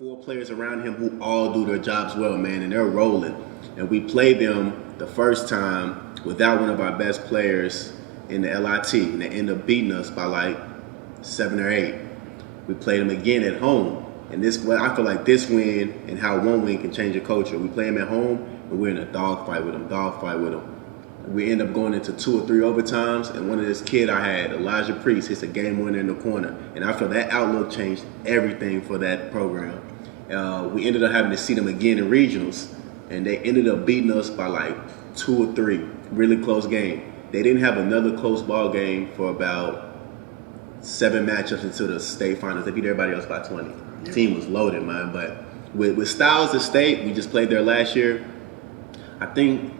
4 players around him who all do their jobs well, man, and they're rolling. And we played them the first time without one of our best players in the LIT, and they ended up beating us by like 7 or 8. We played them again at home, and I feel like this win and how one win can change a culture. We play them at home, and we're in a dogfight with them. We end up going into 2 or 3 overtimes, and one of this kid I had, Elijah Priest, hits a game winner in the corner, and I feel that outlook changed everything for that program. We ended up having to see them again in regionals, and they ended up beating us by like 2 or 3, really close game. They didn't have another close ball game for about 7 matchups until the state finals. They beat everybody else by 20. The team was loaded, man. But with Styles at state, we just played there last year. I think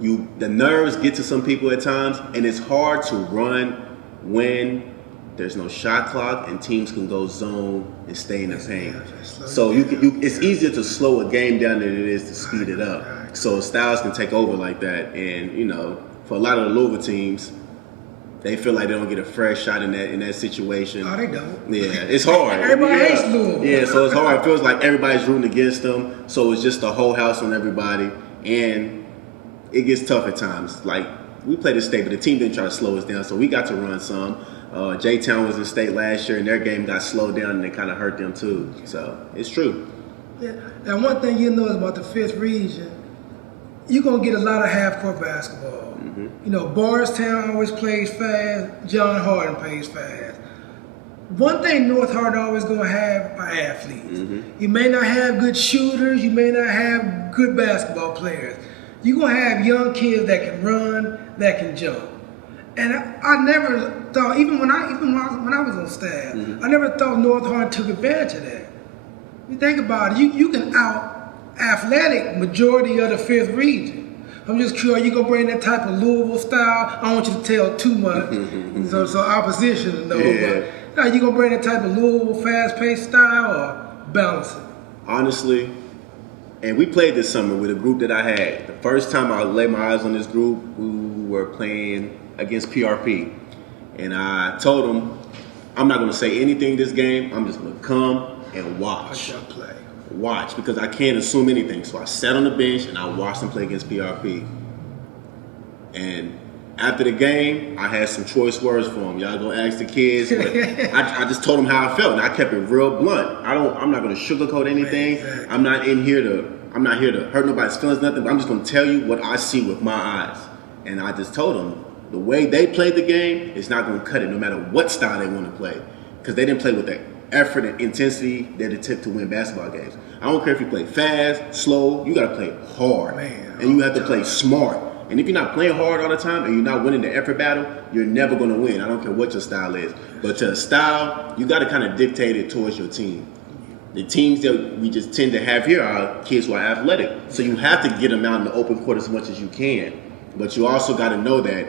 the nerves get to some people at times, and it's hard to run when there's no shot clock and teams can go zone and stay in the paint. So it's easier to slow a game down than it is to speed it up. So Styles can take over like that, and for a lot of the Louisville teams, they feel like they don't get a fresh shot in that situation. Oh, they don't. Yeah, it's hard. Everybody hates Louisville. Yeah, so it's hard. It feels like everybody's rooting against them. So it's just the whole house on everybody, and it gets tough at times. Like, we played at state, but the team didn't try to slow us down, so we got to run some. J-Town was in state last year, and their game got slowed down, and it kind of hurt them too. So it's true. Yeah. Now, one thing you know is about the 5th region, you're going to get a lot of half-court basketball. Mm-hmm. Bardstown always plays fast. John Hardin plays fast. One thing North Hardin always going to have are athletes. Mm-hmm. You may not have good shooters. You may not have good basketball players. You're going to have young kids that can run, that can jump. And I never thought, even when I was on staff, mm-hmm. I never thought North Hardin took advantage of that. You think about it, you can out-athletic majority of the 5th region. I'm just curious, are you going to bring that type of Louisville style? I don't want you to tell too much, so opposition to know. Yeah. But are you going to bring that type of Louisville fast-paced style or balance it? Honestly, and we played this summer with a group that I had. The first time I laid my eyes on this group, we were playing against PRP. And I told them, I'm not going to say anything this game. I'm just going to come and watch. Watch, because I can't assume anything. So I sat on the bench and I watched them play against PRP. And after the game, I had some choice words for them. Y'all go ask the kids. But I just told them how I felt, and I kept it real blunt. I'm not going to sugarcoat anything. Exactly. I'm not here to hurt nobody's feelings, nothing. But I'm just going to tell you what I see with my eyes. And I just told them the way they played the game is not going to cut it, no matter what style they want to play, because they didn't play with that effort and intensity that it took to win basketball games. I don't care if you play fast, slow, you got to play hard. And you have to play smart. And if you're not playing hard all the time and you're not winning the effort battle, you're never going to win. I don't care what your style is. But your style, you got to kind of dictate it towards your team. The teams that we just tend to have here are kids who are athletic. So you have to get them out in the open court as much as you can. But you also got to know that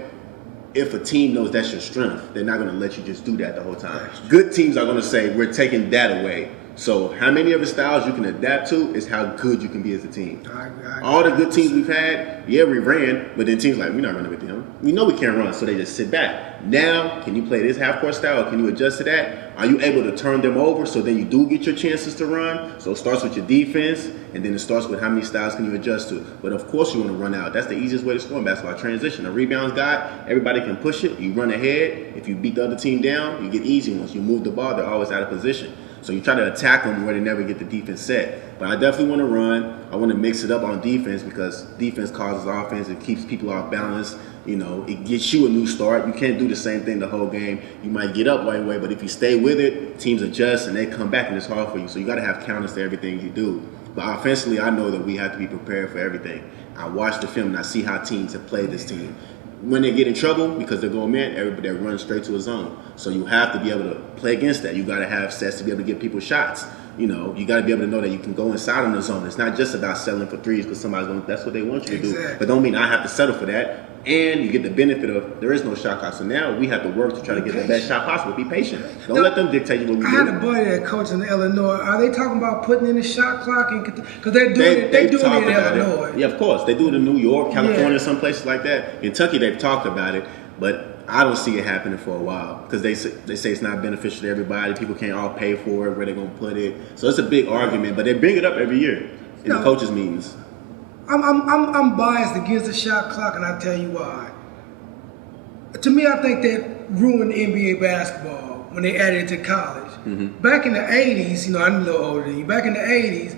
if a team knows that's your strength, they're not going to let you just do that the whole time. Good teams are going to say, we're taking that away. So how many of the styles you can adapt to is how good you can be as a team. All the good teams we've had, we ran, but then teams like, we're not running with them. We know we can't run, so they just sit back. Now, can you play this half-court style? Can you adjust to that? Are you able to turn them over so then you do get your chances to run? So it starts with your defense, and then it starts with how many styles can you adjust to. But of course you want to run out. That's the easiest way to score in basketball. Transition. A rebounds guy, everybody can push it. You run ahead. If you beat the other team down, you get easy ones. You move the ball, they're always out of position. So you try to attack them where they never get the defense set. But I definitely want to run. I want to mix it up on defense, because defense causes offense. It keeps people off balance. It gets you a new start. You can't do the same thing the whole game. You might get up right away, but if you stay with it, teams adjust and they come back and it's hard for you. So you got to have counters to everything you do. But offensively, I know that we have to be prepared for everything. I watch the film and I see how teams have played this team. When they get in trouble because they're going man, everybody runs straight to a zone. So you have to be able to play against that. You got to have sets to be able to give people shots. You got to be able to know that you can go inside on the zone. It's not just about settling for threes because that's what they want you to do. But don't mean I have to settle for that. And you get the benefit of there is no shot clock. So now we have to work to try to get the best shot possible. Be patient. Don't let them dictate you what we do. I had a buddy that coached in Illinois. Are they talking about putting in the shot clock? Because they're doing it in Illinois. Yeah, of course. They do it in New York, California, some places like that. Kentucky, they've talked about it. But I don't see it happening for a while because they say it's not beneficial to everybody. People can't all pay for it, where they're going to put it. So it's a big argument, but they bring it up every year in the coaches' meetings. I'm biased against the shot clock, and I'll tell you why. To me, I think that ruined NBA basketball when they added it to college. Back in the 80s, I'm a little older than you, back in the 80s,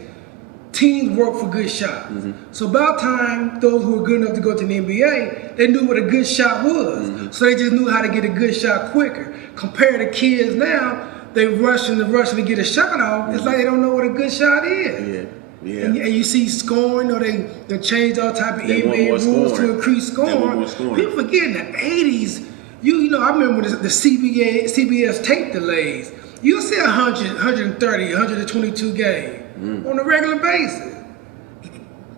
teams worked for good shots. So about time those who were good enough to go to the NBA, they knew what a good shot was. So they just knew how to get a good shot quicker. Compared to kids now, they rushing to get a shot off. It's like they don't know what a good shot is. Yeah. And you see scoring, or they changed all type of NBA rules to increase scoring. People forget in the 80s, I remember the CBS tape delays. You'll see 100, 130, 122 games on a regular basis.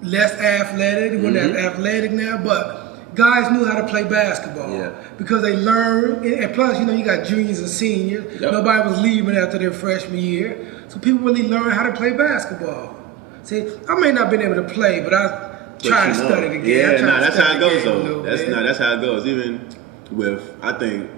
Less athletic, they weren't as athletic now, but guys knew how to play basketball because they learned. And plus, you got juniors and seniors. Nobody was leaving after their freshman year, so people really learned how to play basketball. See, I may not have been able to play, but I tried to study the game. That's how it goes, though. That's how it goes. Even with, I think,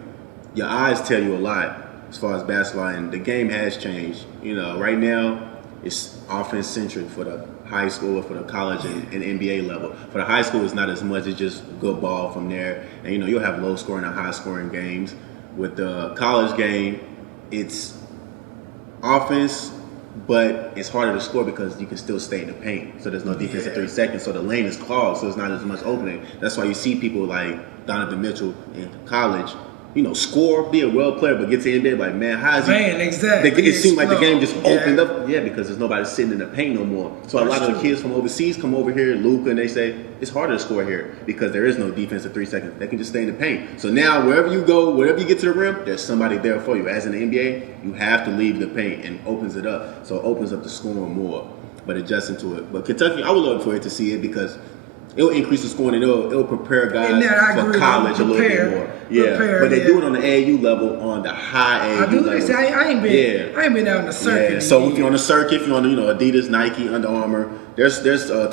your eyes tell you a lot as far as basketball, and the game has changed. Right now, it's offense-centric for the high school, for the college and NBA level. For the high school, it's not as much. It's just good ball from there. And, you'll have low-scoring and high-scoring games. With the college game, it's offense, but it's harder to score because you can still stay in the paint. So there's no defense in 3 seconds. So the lane is clogged, so it's not as much opening. That's why you see people like Donovan Mitchell in college, score, be a well player, but get to the NBA like, man, how is he? Man, exactly. It seemed like the game just opened up. Yeah, because there's nobody sitting in the paint no more. So a lot of the kids from overseas come over here, Luka, and they say it's harder to score here because there is no defense in 3 seconds. They can just stay in the paint. So now wherever you go, wherever you get to the rim, there's somebody there for you. As in the NBA, you have to leave the paint, and opens it up. So it opens up the scoring more, but adjusting to it. But Kentucky, I would love for it to see it because it'll increase the scoring, and it'll prepare guys for college a little bit more. But they do it on the AAU level, on the high AAU level. I ain't been out on the circuit. Yeah. So if you're on the circuit, if you're on Adidas, Nike, Under Armour, there's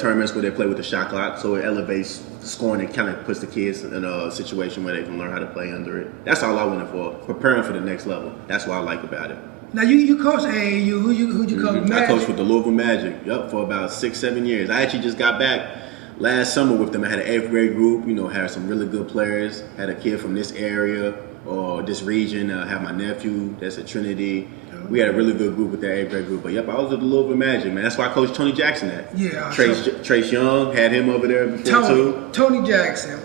tournaments where they play with the shot clock, so it elevates the scoring and kind of puts the kids in a situation where they can learn how to play under it. That's all I went for, preparing for the next level. That's what I like about it. Now you coach AAU. Who'd you coach? I coached with the Louisville Magic. For about 6-7 years. I actually just got back last summer with them. I had an 8th grade group, had some really good players. Had a kid from this area or this region. I have my nephew that's at Trinity. We had a really good group with that 8th grade group. But I was with the Louisville Magic, man. That's why I coached Tony Jackson at. Yeah. Trace Young had him over there before too. Tony Jackson.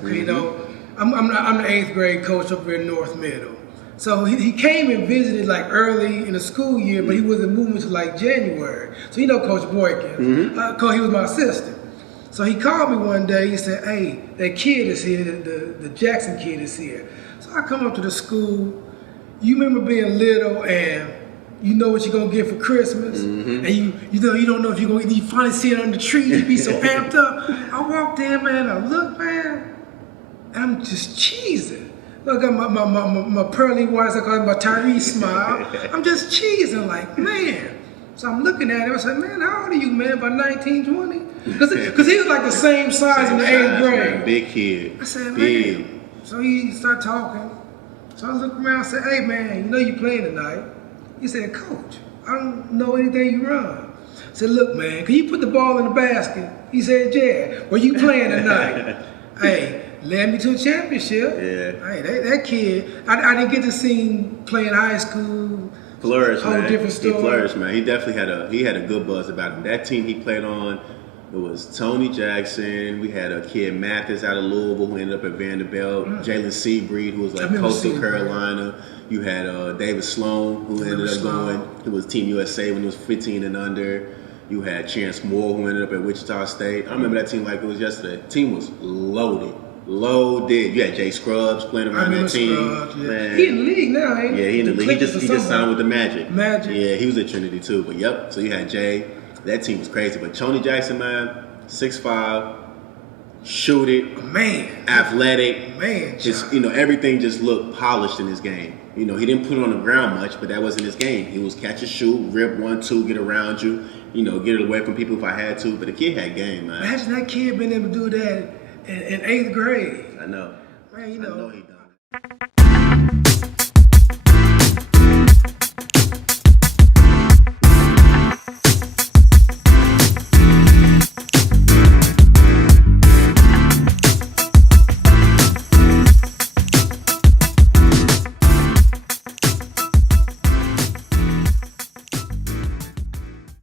I'm the 8th grade coach up here in North Middle. So he came and visited like early in the school year, but he wasn't moving to like January. So Coach Boykins. He was my assistant. So he called me one day. He said, "Hey, that kid is here. The Jackson kid is here." So I come up to the school. You remember being little and you know what you're gonna get for Christmas, and you don't know if you're gonna. You finally see it on the tree. You be so amped up. I walked in, man. I looked, man, and I'm just cheesing. Look at my pearly whites. I call it my Tyrese smile. I'm just cheesing, like, man. So I'm looking at him. I said, "Man, how old are you, man? About 19, 20?" Because he was like the same size in the 8th grade. Man, big kid. I said, "Man." So he started talking. So I looked around and said, "Hey, man, you playing tonight?" He said, "Coach, I don't know anything you run." I said, "Look, man, can you put the ball in the basket?" He said, "Yeah." "Well, you playing tonight?" Hey, led me to a championship. Yeah. Hey, that kid, I didn't get to see him play in high school. Flourished, man. Different story. He flourished, man. He definitely had a good buzz about him. That team he played on, it was Tony Jackson. We had a kid, Mathis, out of Louisville, who ended up at Vanderbilt. Jalen Seabreed, who was like Coastal Carolina. You had David Sloan, who ended up going. He was Team USA when he was 15 and under. You had Chance Moore, who ended up at Wichita State. I remember that team like it was yesterday. The team was loaded. You had Jay Scruggs playing around that team. Scruggs, yeah. Man. He in the league now, ain't he? Yeah, he in the league. He just signed with the Magic. Yeah, he was at Trinity too. But so you had Jay. That team was crazy. But Tony Jackson, man, 6'5", shoot it, man, athletic, man. Just everything just looked polished in his game. He didn't put it on the ground much, but that wasn't his game. He was catch and shoot, rip 1-2, get around you, get it away from people if I had to. But the kid had game, man. Imagine that kid being able to do that in 8th grade. I know. Man, I know he done. you.